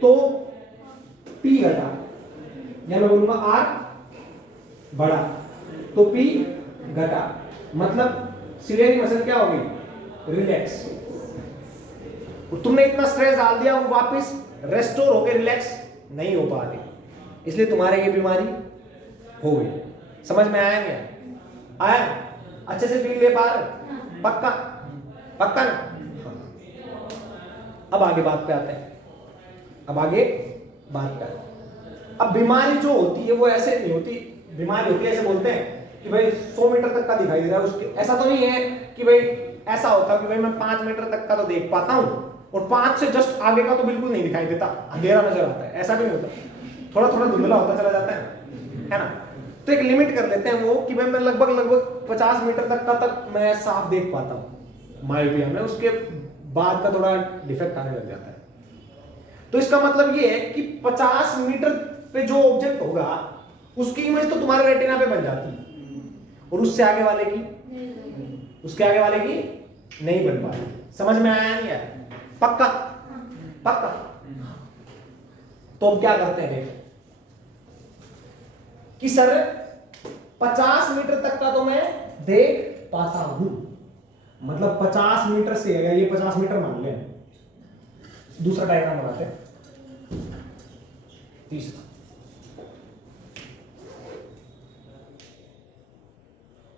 तो P घटा, या मैं बोलूंगा R बढ़ा तो P घटा, मतलब सीलियरी मसल क्या हो गई, रिलैक्स। तुमने इतना स्ट्रेस डाल दिया, वो वापस रेस्टोर होकर रिलैक्स नहीं हो पा रही, इसलिए तुम्हारे ये बीमारी हो गई। समझ में आया क्या? आया? अच्छे से फील ले पा रहे? पक्का? पक्का ना? अब आगे बात पे आते हैं, अब आगे बात पे आते हैं। अब बीमारी जो होती है वो ऐसे नहीं होती, बीमारी होती है ऐसे बोलते हैं कि भाई 100 मीटर तक का दिखाई दे रहा है उसके, ऐसा तो नहीं है कि भाई ऐसा होता है कि भाई मैं 5 मीटर तक का तो देख पाता हूं और 5 से जस्ट आगे का तो बिल्कुल नहीं दिखाई देता, अंधेरा नजर आता है, ऐसा भी नहीं होता, थोड़ा थोड़ा धुंधला होता चला जाता है ना। तो एक लिमिट कर लेते हैं वो कि भाई मैं लगभग 50 मीटर तक का तक मैं साफ देख पाता हूं मायोपिया में, उसके बाद का थोड़ा डिफेक्ट आने लग जाता है। तो इसका मतलब ये है कि 50 मीटर पे जो ऑब्जेक्ट होगा उसकी इमेज तो तुम्हारे रेटिना पे बन जाती है, और उससे आगे वाले की, उसके आगे वाले की नहीं बन पाती। समझ में आया नहीं आया? पक्का? पक्का? तो हम क्या करते हैं कि सर 50 मीटर तक का तो मैं देख पाता हूं, मतलब 50 मीटर से, अगर ये 50 मीटर मान लें, दूसरा डायग्राम बनाते हैं, तीसरा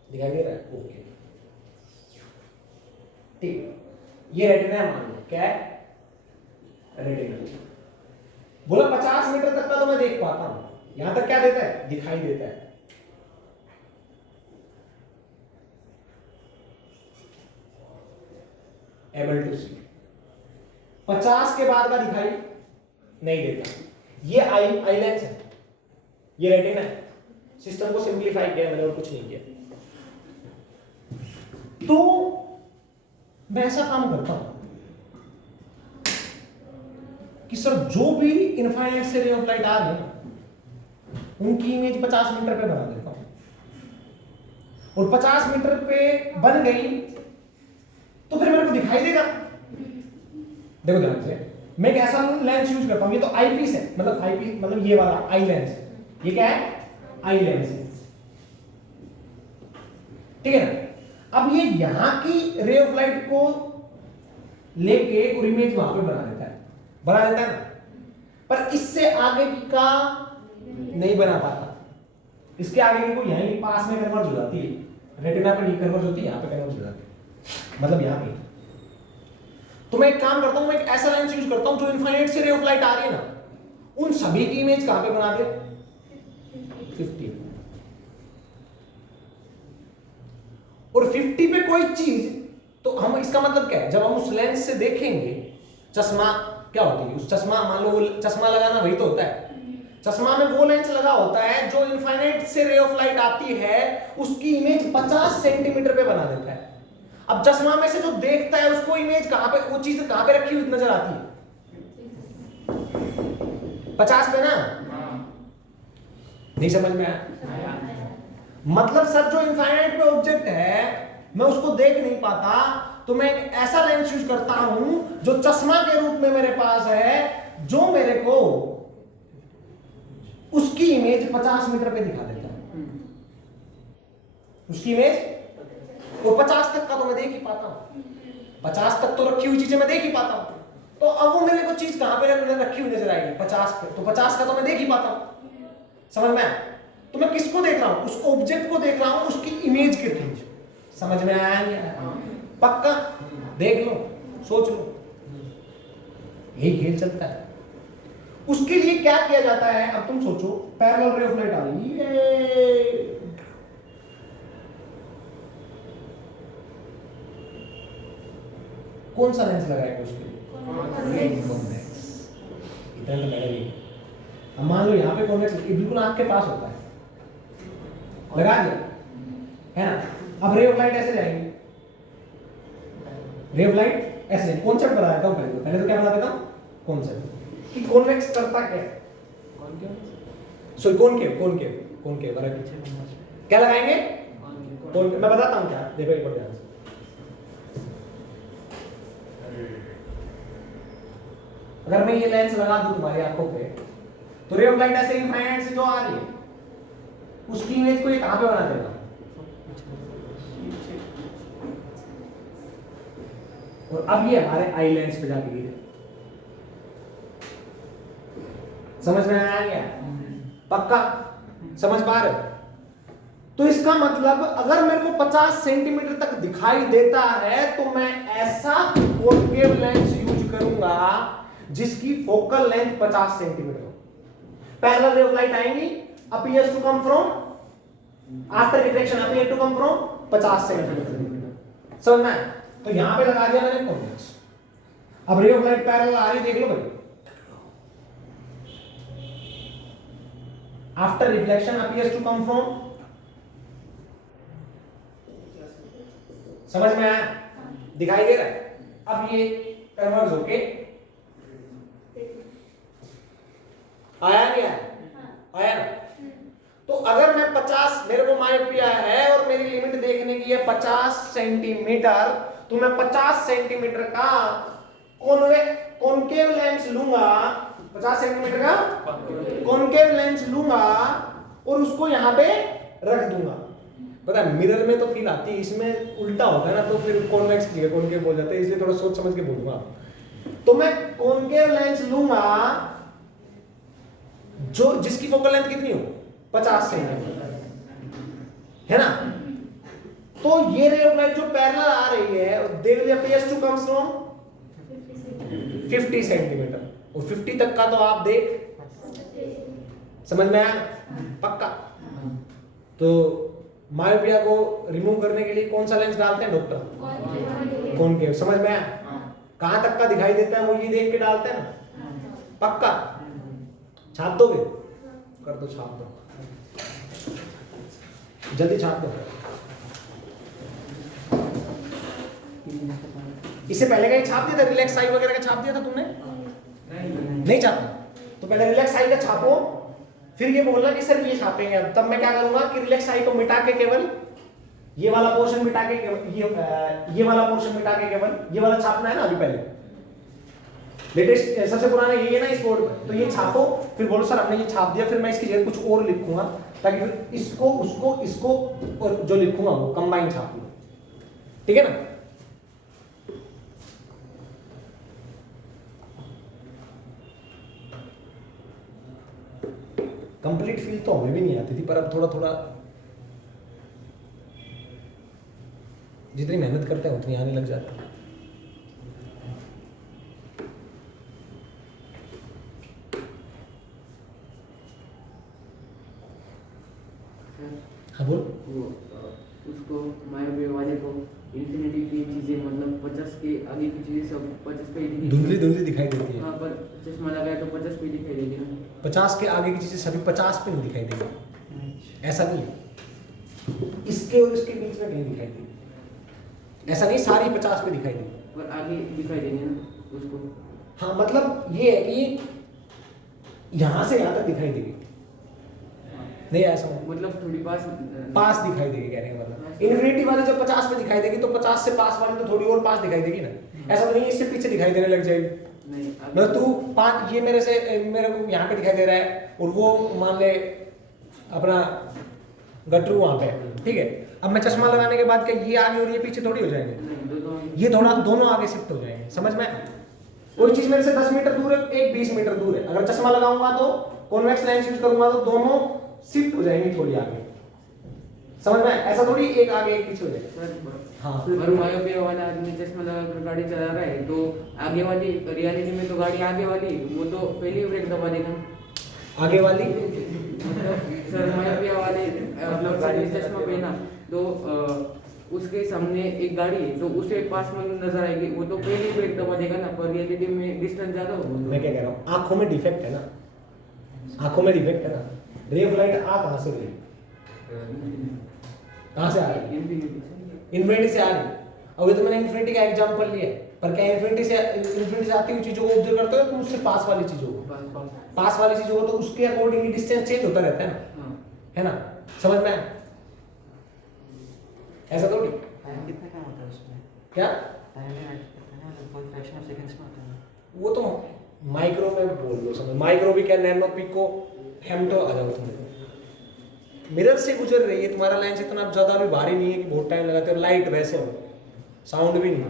दिखाई दे रहा है? ओके ठीक, ये रेटिना है, मान लो क्या है, रेटिना। बोला 50 मीटर तक का तो मैं देख पाता हूं, यहां तक क्या देता है, दिखाई देता है। एबल टू सी। 50 के बाद का दिखाई नहीं देता। ये आई लेंस है, ये रेटिना है। सिस्टम को सिंप्लीफाई किया मैंने और कुछ नहीं किया। तो मैं ऐसा काम करता हूं कि सर जो भी इनफाइनाइट से रे ऑफ लाइट आ रही है उनकी इमेज 50 मीटर पे बना देता हूं, और 50 मीटर पे बन गई तो फिर मेरे को दिखाई देगा। देखो ध्यान से, मैं एक ऐसा लेंस यूज करता हूं, ये तो आईपीस है, मतलब आईपीस मतलब ये वाला आई लेंस, ये क्या है, आई लेंस है, ठीक है ना। अब ये यहां की रे ऑफ लाइट को लेके और इमेज वहां पे बना देता है ना, पर इससे आगे की का नहीं बना पाता। इसके आगे की को यहीं पास में कन्वर्ज हो जाती है, रेटिना पे नहीं कन्वर्ज होती, यहां पे कन्वर्ज हो जाती है, मतलब यहां पे। तो मैं एक काम करता हूं, मैं एक ऐसा लेंस यूज करता हूं जो इनफाइनाइट से रे ऑफ लाइट आ रही है ना, उन सभी की इमेज कहां पे बना दे, 50। और 50 पे कोई चीज, तो हम इसका मतलब क्या है, जब हम उस लेंस से देखेंगे, चश्मा क्या होती है, उस चश्मा, मान लो चश्मा लगाना वही तो होता है, चश्मा में वो लेंस लगा होता है जो इनफाइनाइट से रे ऑफ लाइट आती है उसकी इमेज 50 सेंटीमीटर पे बना देता है। अब चश्मा में से जो देखता है उसको इमेज कहां पे, वो चीज कहां पे रखी हुई नजर आती है, 50 पे ना। नहीं समझ में आया? मतलब सर जो इनफाइनाइट पे ऑब्जेक्ट है मैं उसको देख नहीं पाता, तो मैं एक ऐसा लेंस यूज करता हूं जो चश्मा के रूप में मेरे पास है, जो मेरे को उसकी इमेज 50 मीटर पे दिखा देता है, उसकी इमेज, वो 50 तक का तो मैं देख ही पाता हूं, 50 तक तो रखी हुई चीजें मैं देख ही पाता हूं। तो अब वो मेरे को चीज कहां पे रखी हुई नजर आएगी, 50 पे, तो 50 का तो मैं देख ही पाता हूं। समझ में आया? तो मैं किसको देख रहा हूं, उस ऑब्जेक्ट को देख रहा हूं उसकी इमेज के थ्रू। समझ में आया नहीं आया? पक्का? देख लो, सोच लो, यही खेल चलता है। उसके लिए क्या किया जाता है, अब तुम सोचो, पैरेलल रे ऑफ लाइट आ रही है, कौन सा लेंस लगाएगा उसके लिए, कॉन्वेक्स। इतना तो मैंने भी, अब मान लो यहाँ पे कॉन्वेक्स बिल्कुल आंख के पास होता है, लगा दिया है ना। अब रे ऑफ लाइट ऐसे जाएंगे, रे ऑफ लाइट ऐसे जाएंगे। कॉन्सेप्ट बता देता हूँ पहले तो क्या बता देता हूँ, कॉन्सेप्ट कि कॉन्वेक्स करता क्या है, सॉरी कॉनकेव बराबर पीछे क्या लगाएंगे, मैं बताता हूँ क्या, देखो एक बार ध्यान से। अगर मैं ये लेंस लगा दूं तुम्हारी आंखों पे तो रे ऑफ लाइट ऐसे इनफाइनाइट से जो आ रही है उसकी इमेज को ये कहां पे बना देगा? और अब ये हमारे आई लेंस पे जाके गिरे। समझ में आया क्या? पक्का समझ पा रहे? तो इसका मतलब अगर मेरे को 50 सेंटीमीटर तक दिखाई देता है तो मैं ऐसा कॉनकेव लेंस यूज करूंगा जिसकी फोकल लेंथ 50 सेंटीमीटर हो। पैरेलल रे ऑफ लाइट आएंगी, appears to come from after reflection appear to come from 50 centimetre. समझ में? तो यहां पे लगा दिया मैंने कॉन्वेक्स। अब रे ऑफ लाइट पैरेलल आ रही, देख लो भाई। After reflection appears to come from, समझ में आया? दिखाई दे रहा है? अब ये कन्वर्ज होके आया नहीं आया? आया ना? तो अगर मैं 50, मेरे को मायोपिया है और मेरी लिमिट देखने की है 50 सेंटीमीटर, तो मैं 50 सेंटीमीटर का कॉनकेव लेंस लूंगा, 50 सेंटीमीटर का कॉनकेव लेंस लूंगा और उसको यहां पे रख दूंगा। पता है मिरर में तो फील आती है, इसमें उल्टा होता है ना, तो फिर कॉन्वेक्स की जगह कॉनकेव बोल जाते हैं, इसलिए थोड़ा सोच समझ के बोलूंगा। तो मैं कॉनकेव लेंस लूंगा जो जिसकी फोकल लेंथ कितनी हो? 50 सेंटीमीटर, है ना? तो ये रे ऑफ लाइट जो पैरेलल आ रही है they will appears to comes from 50 centimetre, और 50 तक का तो आप देख, समझ में आया? पक्का। तो मायोपिया को रिमूव करने के लिए कौन सा लेंस डालते हैं डॉक्टर? कॉनकेव। समझ में आया? कहां तक का दिखाई देता है वो ये देख के डालते हैं ना? पक्का। छाप दोगे? कर दो, छाप दो, जल्दी छाप दो। इससे पहले का ही छाप दिया था, रिलैक्स आई वगैरह का छाप दिया था तुमने? नहीं छापा? तो पहले रिलैक्स आई का छापो, फिर ये बोलना कि सर ये छापेंगे। अब तब मैं क्या करूंगा कि रिलैक्स आई को मिटा के केवल ये वाला पोर्शन मिटा के, ये वाला पोर्शन मिटा के केवल ये वाला छापना है ना। अभी पहले लेटेस्ट सबसे पुराना ये है ना इस बोर्ड पे, तो ये छापो, फिर बोलो सर हमने ये छाप दिया, फिर मैं इसकी जगह कुछ और लिखूंगा ताकि फिर इसको उसको इसको और जो लिखूंगा वो कंबाइन छाप लूं। ठीक है ना? कंप्लीट फील तो हमें भी नहीं आती थी, पर अब थोड़ा थोड़ा जितनी मेहनत करते हैं उतनी आने लग जाती है। हाँ बोल। उसको मायोपिया वाले को इंफिनिटी की चीजें, मतलब 50 के आगे की चीजें सब 50 पे ही धुंधली धुंधली दिखाई देती है। हाँ, पर चश्मा लगाया तो 50 पे दिखाई देगी ना। 50 के आगे की चीजें सभी 50 पे नहीं दिखाई देगी, ऐसा नहीं है। इसके और इसके बीच में कहीं दिखाई देगी, ऐसा नहीं सारी 50 पे दिखाई देगी, पर आगे दिखाई देंगे ना उसको। हाँ मतलब ये है कि यहां से यहां तक दिखाई देगी, नहीं ऐसा मतलब थोड़ी पास दिखाई देगी, कहने का मतलब इन्फिनिटी वाली जब 50 पे दिखाई देगी तो 50 से पास वाली तो थोड़ी और पास दिखाई देगी ना। ऐसा तो नहीं इससे पीछे दिखाई देने लग जाएगी। नहीं, मतलब तू 5 ये मेरे को यहाँ पे दिखाई दे रहा है और वो मान ले अपना गटरू वहाँ पे, ठीक है? अब मैं चश्मा लगाने के बाद क्या ये आगे और ये पीछे थोड़ी हो जाएंगे? ये थोड़ा दोनों आगे शिफ्ट हो जाएंगे। समझ में? कोई चीज मेरे से 10 मीटर दूर है, एक 20 मीटर दूर है, अगर चश्मा लगाऊंगा तो कॉन्वेक्स लेंस यूज करूंगा तो दोनों शिफ्ट हो जाएंगी थोड़ी आगे। समझ में? ऐसा थोड़ी एक आगे एक पीछे हो जाएगा। हाँ, और मायोपिया वाला आदमी चश्मा लगाकर गाड़ी चला रहा है तो आगे वाली, रियलिटी में तो गाड़ी आगे वाली वो तो पहले ही ब्रेक दबा देगा। आगे वाली सर मायोपिया वाले मतलब गाड़ी चश्मा पहना तो उसके सामने एक गाड़ी है तो उसे पास में नजर आएगी, वो तो पहले ही ब्रेक दबा देगा ना, पर रियलिटी में डिस्टेंस ज्यादा होगा। मैं क्या कह रहा हूँ, आंखों में डिफेक्ट है ना, आंखों में डिफेक्ट है ना। रे ऑफ लाइट आ कहां से रही? कहां से आ रही? इन्फिनिटी से आ रही। अभी तो मैंने इन्फिनिटी का एग्जांपल लिया, पर क्या इन्फिनिटी से आती हुई चीजों को ऑब्जर्व करते हो तुम उससे पास वाली चीजों को? पास वाली चीजों को तो उसके अकॉर्डिंगली डिस्टेंस चेंज होता रहता है ना, है ना? समझ में आया? ऐसा थोड़ी। कितना काम होता है उसमें? क्या टाइम लगभग फ्रैक्शन ऑफ सेकंड्स में होता है। वो तो माइक्रो में बोल दो समझ, माइक्रो भी क्या, नैनो, पिको, फेम्टो आ जाओ तुम। मिरर से गुजर रही है, तुम्हारा लेंस इतना ज्यादा भी भारी नहीं है कि बहुत टाइम लगाते हो, लाइट वैसे हो, साउंड भी नहीं।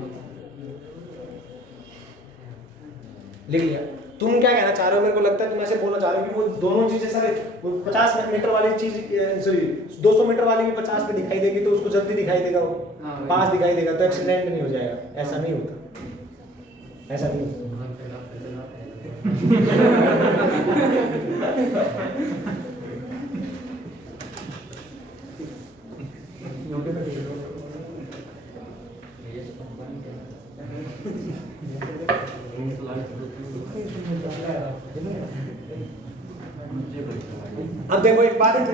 लिख लिया। तुम क्या कहना चाह रहे हो? मेरे को लगता है तुम ऐसे बोलना चाह रहे हो कि वो दोनों चीजें सारे, वो 50 मीटर वाली चीज, सॉरी 200 मीटर वाली भी 50 पे दिखाई देगी तो उसको जल्दी दिखाई देगा, वो पास दिखाई देगा, तो एक्सीडेंट नहीं हो जाएगा। ऐसा नहीं होता, ऐसा नहीं होता। अब देखो एक बात है,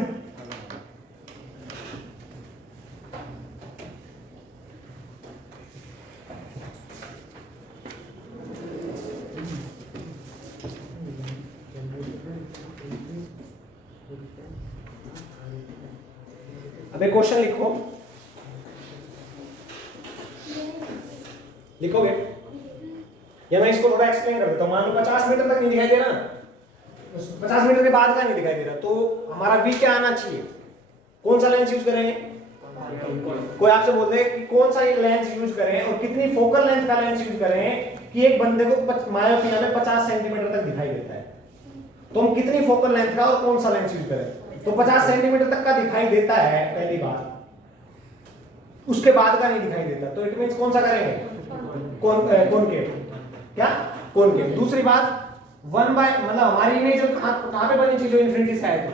अब एक क्वेश्चन लिखो, लिखोगे या मैं इसको थोड़ा एक्सप्लेन कर देता हूं। मान लो 50 मीटर तक नहीं दिखाई दे रहा, 50 मीटर के बाद का नहीं दिखाई दे रहा, तो हमारा वी क्या आना चाहिए? कौन सा लेंस यूज करेंगे? कोई आपसे बोल दे कि कौन सा लेंस यूज करें और कितनी फोकल लेंथ का लेंस यूज करें कि एक बंदे को मायोपिया में 50 सेंटीमीटर तक दिखाई देता है, तो हम कितनी फोकल लेंथ का और कौन सा लेंस यूज करें? तो 50 सेंटीमीटर तक का दिखाई देता है पहली बार, उसके बाद का नहीं दिखाई देता, तो इट मींस कौन सा करेंगे? कॉनकेव। क्या? कॉनकेव। दूसरी बात, 1 बाय मतलब हमारी इमेज कहां पे बनी चाहिए जो इन्फिनिटी से आए थे?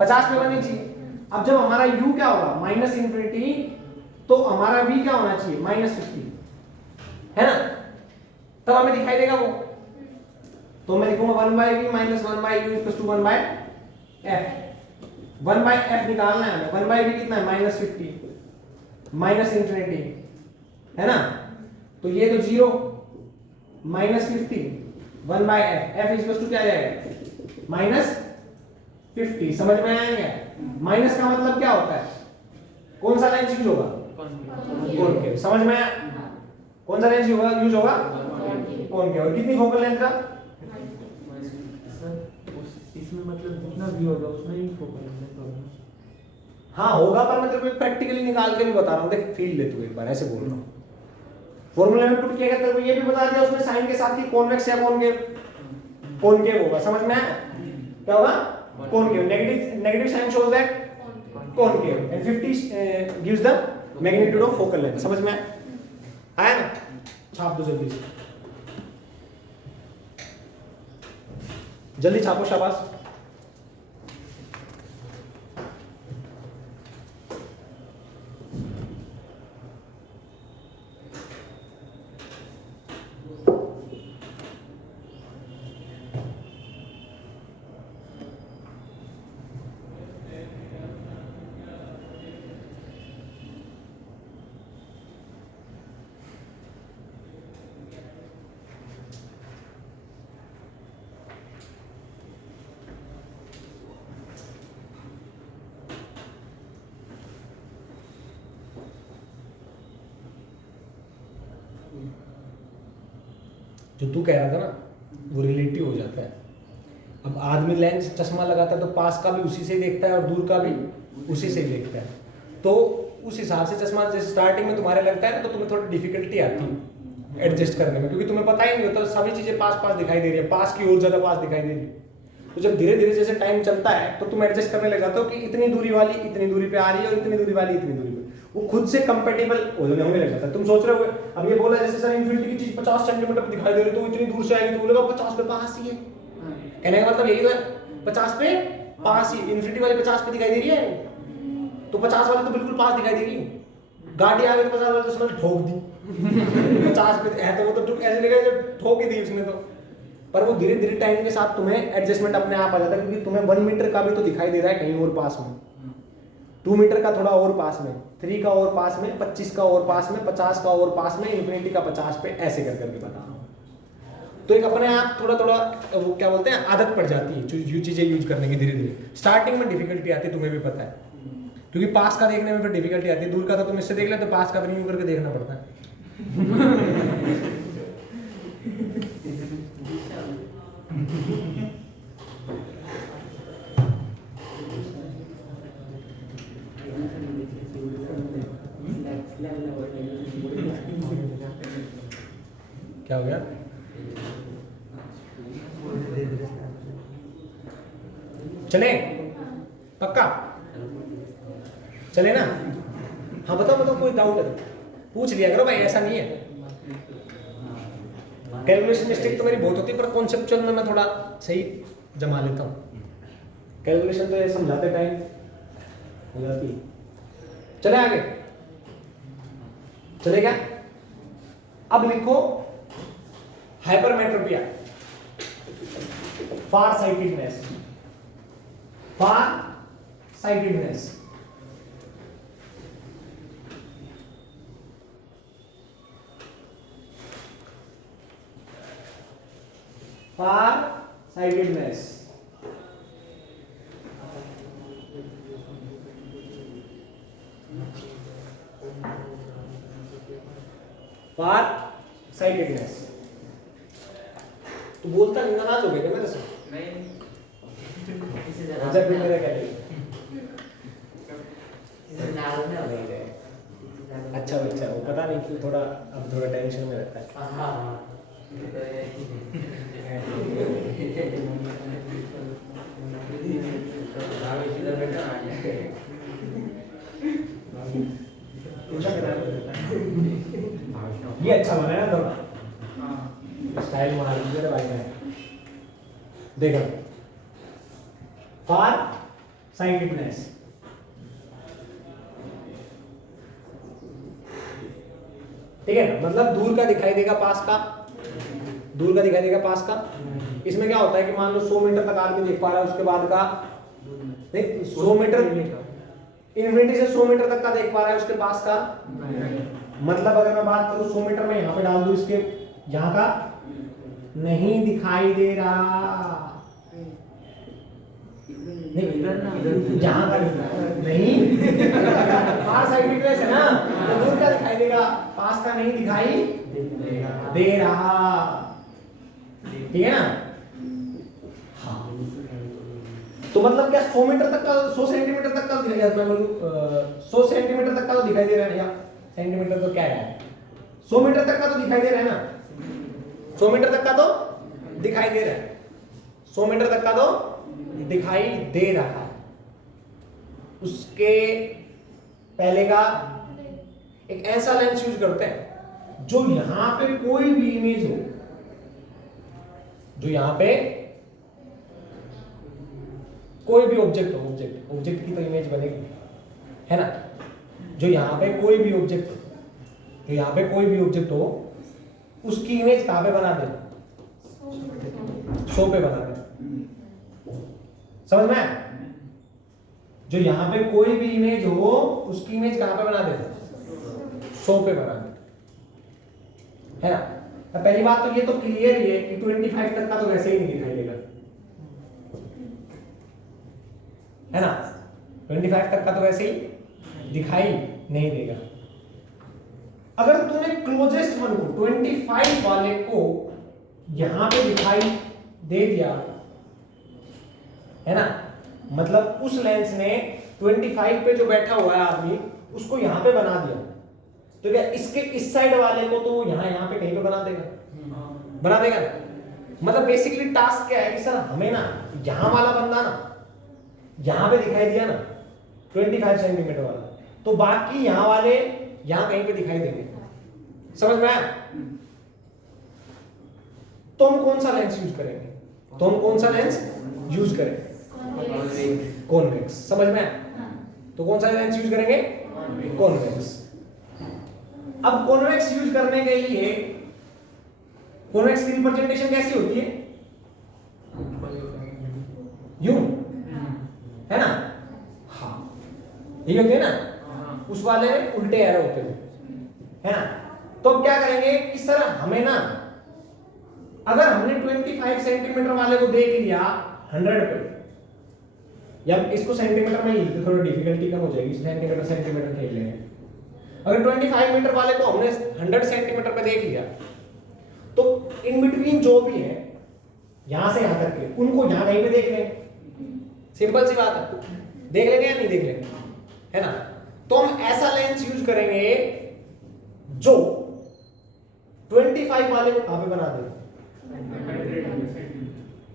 50 पे बनी चाहिए। अब जब हमारा u क्या होगा? माइनस इन्फिनिटी, तो हमारा v क्या होना चाहिए? -50, है ना? तब हमें दिखाई देगा वो। तो मैं लिखूंगा 1 by v minus 1 by u equals to 1 by f। 1 by f निकालना है हमें। 1 बाय v कितना है? -50 माइनस इन्फिनिटी, है ना? तो ये तो 0 -50 1 बाय f इक्वल्स टू क्या जाएगा? -50। समझ में आया क्या? माइनस का मतलब क्या होता है? कौन सा लेंस यूज होगा? कॉनकेव। समझ में आया? कौन सा लेंस यूज होगा? कॉनकेव। और कितनी फोकल लेंथ का? इसमें मतलब जितना भी होगा उसमें ही फोकल लेंथ होगा। हाँ होगा, पर मैं तेरे को प्रैक्टिकली निकाल के भी बता रहा हूँ, देख फील ले तू एक बार, ऐसे बोल रहा हूँ। फॉर्मूले में पुट किया गया, तेरे को ये भी बता दिया उसमें साइन के साथ ही कॉन्वेक्स या कॉनकेव। कॉनकेव होगा, समझ में आया? क्या होगा? Concave. Negative sign shows that concave and 50 gives the magnitude of focal length. समझ में आया ना? छाप दो जल्दी से, जल्दी छापो, शाबाश। जो तू कह रहा था ना वो रिलेटिव हो जाता है। अब आदमी लेंस चश्मा लगाता है तो पास का भी उसी से ही देखता है और दूर का भी उसी से ही देखता है, तो उस हिसाब से चश्मा जैसे स्टार्टिंग में तुम्हारे लगता है ना तो तुम्हें थोड़ी डिफिकल्टी आती है एडजस्ट करने में, क्योंकि तुम्हें पता ही नहीं होता, सभी चीजें पास पास दिखाई दे रही है, पास की और ज्यादा पास दिखाई दे रही है। तो जब धीरे धीरे जैसे टाइम चलता है तो तुम एडजस्ट करने लग जाते हो कि इतनी दूरी वाली इतनी दूरी पे आ रही है और इतनी दूरी वाली इतनी दूरी पे, वो खुद से कंपेटेबल होने लग जाता है। तुम सोच रहे हो अब ये बोला जैसे सर इन्फिनिटी की चीज 50 सेंटीमीटर पे दिखाई दे रही है तो इतनी दूर से आएगी तो बोलेगा 50 पे पास ही है, कहने का मतलब यही तो है, 50 पे पास ही। इन्फिनिटी वाली 50 पे दिखाई दे रही है तो 50 वाली तो बिल्कुल पास दिखाई देगी। गाड़ी आ गई तो 50 वाली तो उसने ठोक दी 50 पे है तो वो तो ऐसे लगा जब ठोक ही दी उसने तो। पर वो धीरे धीरे टाइम के साथ तुम्हें एडजस्टमेंट अपने आप आ जाता है, क्योंकि तुम्हें 1 मीटर का भी तो दिखाई दे रहा है कहीं और पास में, 2 मीटर का थोड़ा और पास में, 3 का और पास में, 25 का और पास में, 50 का और पास में, इन्फिनिटी का 50 पे, ऐसे कर करके बता रहा हूँ। तो एक अपने आप थोड़ा थोड़ा वो क्या बोलते हैं आदत पड़ जाती है ये चीजें यूज करने की। धीरे धीरे स्टार्टिंग में डिफिकल्टी आती है, तुम्हें भी पता है, क्योंकि पास का देखने में फिर डिफिकल्टी आती है, दूर का तो तुम इससे देख ले तो पास का भी यूं करके देखना पड़ता है। क्या हो गया? चले पक्का चले ना? हाँ बताओ बताओ, कोई डाउट है पूछ लिया करो भाई, ऐसा नहीं है। कैलकुलेशन मिस्टेक तो मेरी बहुत होती है, पर कॉन्सेप्चुअल में मैं थोड़ा सही जमा लेता हूँ। कैलकुलेशन तो ये समझाते टाइम हो जाती है। चले आगे, चले क्या? अब लिखो हाइपरमेट्रोपिया, फार साइटेडनेस, फार साइटेडनेस। फार साइटेडनेस, फार साइटेडनेस। तो बोलता नहीं, नाराज हो गया क्या मेरे से? जब भी मेरा क्या अच्छा बच्चा, वो पता नहीं क्यों थोड़ा अब थोड़ा टेंशन में रहता है। ये अच्छा बना है ना थोड़ा स्टाइल मार दीजिए भाई ने। देखो फार साइटेडनेस, ठीक है ना? मतलब दूर का दिखाई देगा पास का, दूर का दिखाई देगा पास का। इसमें क्या होता है कि मान लो 100 मीटर तक आदमी देख पा रहा है, उसके बाद का नहीं 100 मीटर, इन्फिनिटी से 100 मीटर तक का देख पा रहा है, उसके पास का मतलब अगर मैं बात करूं 100 मीटर में यहाँ पे डाल दूं, इसके यहाँ का नहीं दिखाई दे रहा, नहीं यहाँ का नहीं, फार साइटेडनेस है ना, तो दूर का दिखाई देगा, पास का नहीं दिखाई दे रहा, ठीक है ना? हाँ तो मतलब क्या 100 मीटर तक का, 100 सेंटीमीटर तक का दिखाई, मैं बोलूं 100 सेंटीमीटर तक का तो दिखाई दे रहा है या सेंटीमीटर तो क्या है, 100 मीटर तक का तो दिखाई दे रहा है ना, 100 मीटर तक का तो दिखाई दे रहा है, 100 मीटर तक का तो दिखाई दे रहा है। उसके पहले का एक ऐसा लेंस यूज करते हैं जो यहां पे कोई भी इमेज हो, जो यहां पे कोई भी ऑब्जेक्ट हो, ऑब्जेक्ट की तो इमेज बनेगी है ना, जो यहां पे कोई भी ऑब्जेक्ट, जो यहां पे कोई भी ऑब्जेक्ट हो उसकी इमेज कहां पे बना दे? 100 पे बना दे। समझ में आया? जो यहां पे कोई भी इमेज हो उसकी इमेज कहां पे बना दे? 100 पे बना दे, है ना? अब पहली बात तो ये तो क्लियर ही है कि 25 तक का तो वैसे ही नहीं दिखाई देगा, है ना? 25 तक का तो वैसे ही दिखाई नहीं देगा। अगर तूने क्लोजेस्ट वन को 25 वाले को यहां पे दिखाई दे दिया, है ना, मतलब उस लेंस ने 25 पे जो बैठा हुआ है आदमी उसको यहां पे बना दिया, तो क्या इसके इस साइड वाले को तो यहां पे कहीं पे बना देगा, बना देगा ना? मतलब बेसिकली टास्क क्या है कि सर हमें ना यहां वाला बंदा ना यहां पे दिखाई दिया ना 25 सेंटीमीटर वाला, तो बाकी यहां वाले यहां कहीं पे दिखाई देंगे। समझ में आया? तो हम कौन सा लेंस यूज करेंगे? तो हम कौन सा लेंस यूज करेंगे? कॉन्वेक्स। समझ में आया? तो कौन सा लेंस यूज करेंगे? कॉन्वेक्स। अब कॉन्वेक्स यूज करने के लिए कॉन्वेक्स की रिप्रेजेंटेशन कैसी होती है? यूं, है ना? हाँ यही होती है ना, उस वाले में उल्टे एरो होते हैं, है ना? तो अब क्या करेंगे कि सर हमें ना, अगर हमने 25 सेंटीमीटर वाले को देख लिया 100 पे, या इसको सेंटीमीटर में लिखते थोड़ी डिफिकल्टी कम हो जाएगी, सेंटीमीटर सेंटीमीटर खेल लेंगे। अगर 25 मीटर वाले को हमने 100 सेंटीमीटर पे देख लिया, तो इन बिटवीन जो भी है यहां से यहां तक के, उनको यहां कहीं पे देख लें, सिंपल सी बात है, देख लेंगे या नहीं देख लेंगे, है ना। तो हम ऐसा लेंस यूज करेंगे जो 25 वाले को कहां पे बना दे,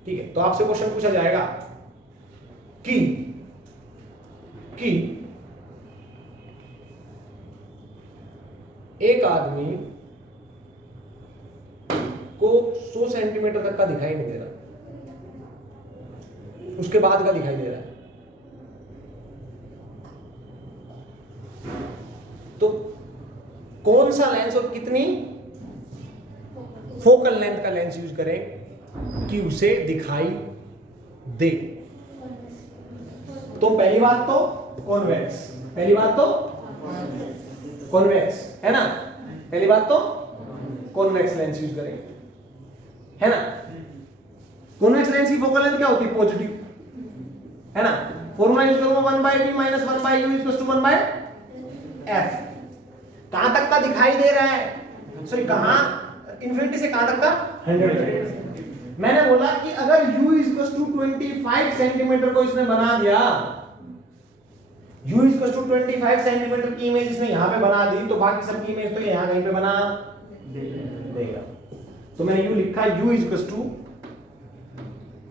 ठीक है। तो आपसे क्वेश्चन पूछा जाएगा कि एक आदमी को 100 सेंटीमीटर तक का दिखाई नहीं दे रहा, उसके बाद का दिखाई दे रहा है, तो कौन सा लेंस और कितनी फोकल लेंथ का लेंस यूज करें कि उसे दिखाई दे। तो पहली बात तो कॉन्वेक्स, पहली बात तो कॉन्वेक्स, है ना, पहली बात तो कॉन्वेक्स लेंस यूज करें, है ना। कॉन्वेक्स लेंस की फोकल लेंथ क्या होती है, पॉजिटिव, है ना। फॉर्मूला यूज करूंगा 1/p - 1/u = 1/f। कहां तक का दिखाई दे रहा है, सॉरी कहां, इन्फिनिटी से कहां तक का, 100। मैंने बोला कि अगर u = 25 सेंटीमीटर को इसने बना दिया, u = 25 सेंटीमीटर की इमेज इसने यहां पे बना दी, तो बाकी सब की इमेज तो यहां कहीं पे बना देगा। तो मैंने u लिखा u =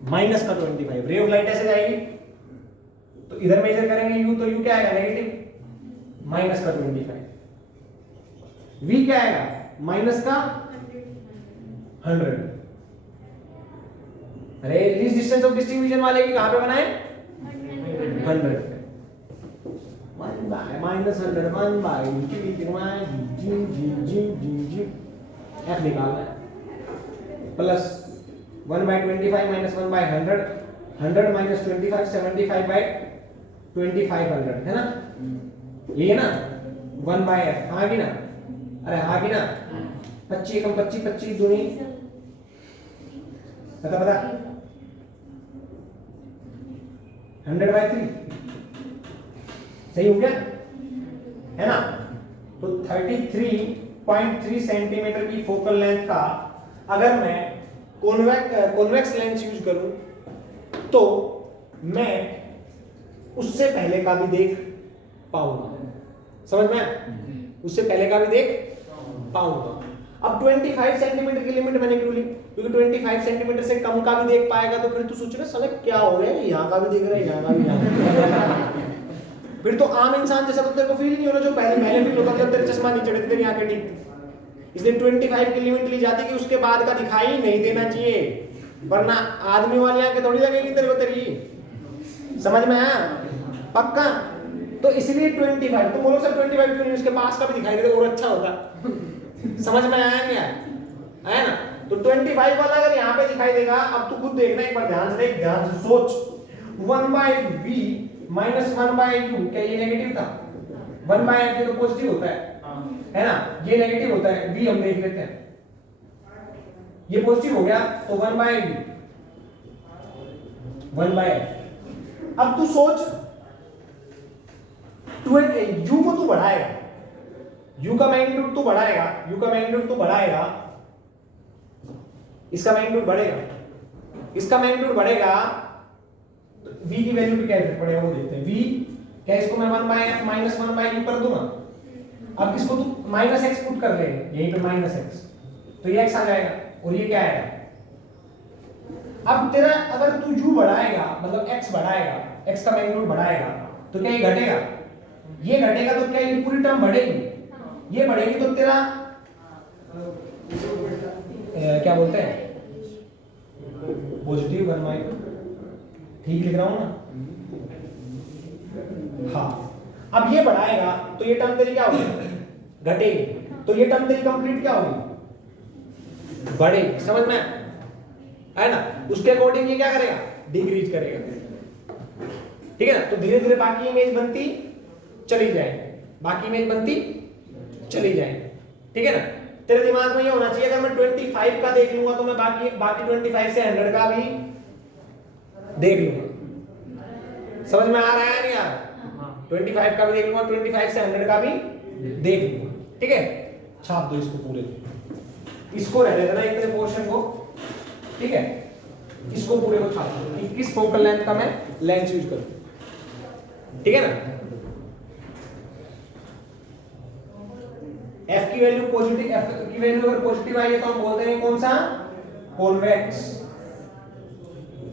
-25। रे ऑफ लाइट ऐसे जाएगी, तो इधर मेजर करेंगे u, तो u क्या आएगा, नेगेटिव -25। v क्या आएगा, -100। अरे लीस्ट डिस्टेंस ऑफ डिस्ट्रीब्यूशन वाले की कहां पे बनाए, 100 पे। 1/-100 1/g f निकालना है, प्लस 1/25 - 1/100, 100 - 25 75/2500, है ना, ये है ना 1/f। हाँ की ना, अरे हाँ की ना, 25 कम 25, 25 दूनी पता 100/3, सही हो गया, है ना। तो 33.3 सेंटीमीटर की फोकल लेंथ का अगर मैं कॉन्वेक्स लेंस यूज करूं तो मैं उससे पहले का भी देख पाऊंगा, समझ में, उससे पहले का भी देख पाऊंगा। अब 25 सेंटीमीटर की लिमिट मैंने क्यों ली, क्योंकि 25 सेंटीमीटर से कम का भी देख पाएगा, तो फिर तू सोच रहा साला क्या हो गया, यहाँ का भी देख रहा है, यहाँ का भी फिर तो आम इंसान जैसा तो तेरे को फील नहीं हो रहा, जो पहले फील होता था तेरे चश्मा नहीं चढ़े, तेरी आंखें ठीक। इसलिए 25 की लिमिट ली जाती कि उसके बाद का दिखाई नहीं देना चाहिए, वरना आदमी वाली आंखें थोड़ी लगेगी तेरे को, तेरी समझ में आया, पक्का। तो इसलिए 25, तो बोलो सर 25 क्यों नहीं, उसके पास का भी दिखाई दे और अच्छा होता, समझ में आया क्या, आया ना। तो 25 वाला अगर यहाँ पे दिखाई देगा, अब तू खुद देखना एक बार, ध्यान से ध्यान से सोच, 1/v - 1/u, क्या ये नेगेटिव था, 1/f ये तो पॉजिटिव होता है ना, ये नेगेटिव होता है, v हम देख लेते हैं, ये पॉजिटिव हो गया, तो 1/v 1/f। अब तू सोच u को तू बढ़ाएगा, u का मैग्नीट्यूड तू बढ़ाएगा, u का मैग्नीट्यूड तू बढ़ाएगा, इसका मैग्नीट्यूड बढ़ेगा, इसका मैग्नीट्यूड बढ़ेगा, तो v की वैल्यू पे क्या इफेक्ट पड़ेगा वो देखते हैं। v क्या, इसको मैं 1/f - 1/u कर दूंगा, अब इसको तू -x पुट कर ले, यहीं पे -x, तो ये x आ जाएगा, और ये क्या आएगा। अब तेरा अगर तू u बढ़ाएगा, मतलब x बढ़ाएगा, x का मैग्नीट्यूड बढ़ाएगा, तो क्या ये घटेगा, ये घटेगा, तो क्या ये पूरी टर्म बढ़ेगी, ये बढ़ेगी, तो तेरा क्या बोलते हैं, पॉजिटिव 1/, ठीक लिख रहा हूं ना, हाँ। अब ये बढ़ाएगा, तो ये टर्म तेरी क्या होगी, घटेगी, तो ये टर्म तेरी कंप्लीट क्या होगी, बढ़ेगी, समझ में है ना। उसके अकॉर्डिंग ये क्या करेगा, डिक्रीज करेगा, ठीक है ना। तो धीरे धीरे बाकी इमेज बनती चली जाएगी, बाकी इमेज बनती चली जाएगी, ठीक है ना। तेरे दिमाग में ये होना चाहिए, अगर मैं 25 का देख लूंगा तो मैं बाकी 25 से 100 का भी देख लूंगा, समझ में आ रहा है नहीं यार, 25 का भी देख लूंगा, 25 से 100 का भी देख लूंगा, ठीक है। छाप दो इसको पूरे, इसको रह लेना इतने पोर्शन को, ठीक है। इसको पूरे को छाप दो कि किस फोकल लेंथ का मैं लेंस यूज करूं, ठीक है ना। एफ की वैल्यू पॉजिटिव, एफ की वैल्यू अगर पॉजिटिव आई है तो हम बोलते हैं कौन सा, convex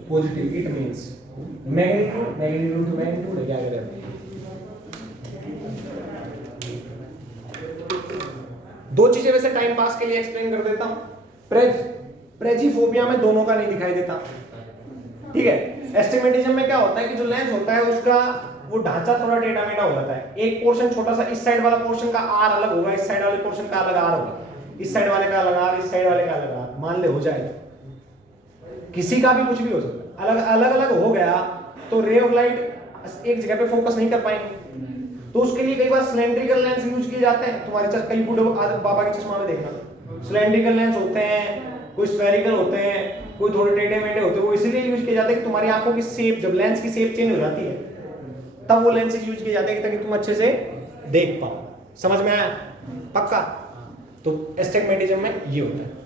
positive, it means magnitude, magnitude to magnitude क्या करें। दो चीजें वैसे टाइम पास के लिए एक्सप्लेन कर देता हूं। प्रेजीफोबिया में दोनों का नहीं दिखाई देता, ठीक है। एस्टिग्मेटिज्म में क्या होता है कि जो लेंस होता है उसका वो ढांचा थोड़ा टेढ़ा मेढ़ा हो जाता है। एक पोर्शन छोटा सा, इस साइड वाला पोर्शन का आर अलग होगा, इस साइड वाले पोर्शन का अलग आर होगा, इस साइड वाले का अलग आर, इस साइड वाले का अलग आर, मान ले हो जाए तो किसी का भी कुछ भी हो सकता है। अलग अलग अलग हो गया तो रे ऑफ लाइट एक जगह पे फोकस नहीं कर पाएंगे, तो उसके लिए कई बार सिलेंड्रिकल लेंस यूज किए जाते हैं। तुम्हारे कई बूढ़े बाबा के चश्मा में देखना सिलेंड्रिकल लेंस होते हैं, कोई स्फेरिकल होते हैं, कोई थोड़े टेढ़े मेढ़े होते हैं। वो इसीलिए यूज किए जाते हैं कि तुम्हारी आंखों की शेप, जब लेंस की शेप चेंज हो जाती है तब वो लेंसेज यूज किए जाते हैं ताकि तुम अच्छे से देख पाओ। समझ में आया पक्का। तो एस्टिग्मेटिज्म में ये होता है।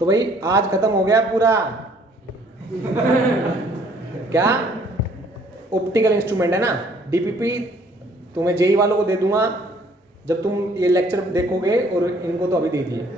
तो भाई आज खत्म हो गया पूरा क्या ऑप्टिकल इंस्ट्रूमेंट है ना। डीपीपी तुम्हें जेई वालों को दे दूंगा जब तुम ये लेक्चर देखोगे, और इनको तो अभी दे दिए।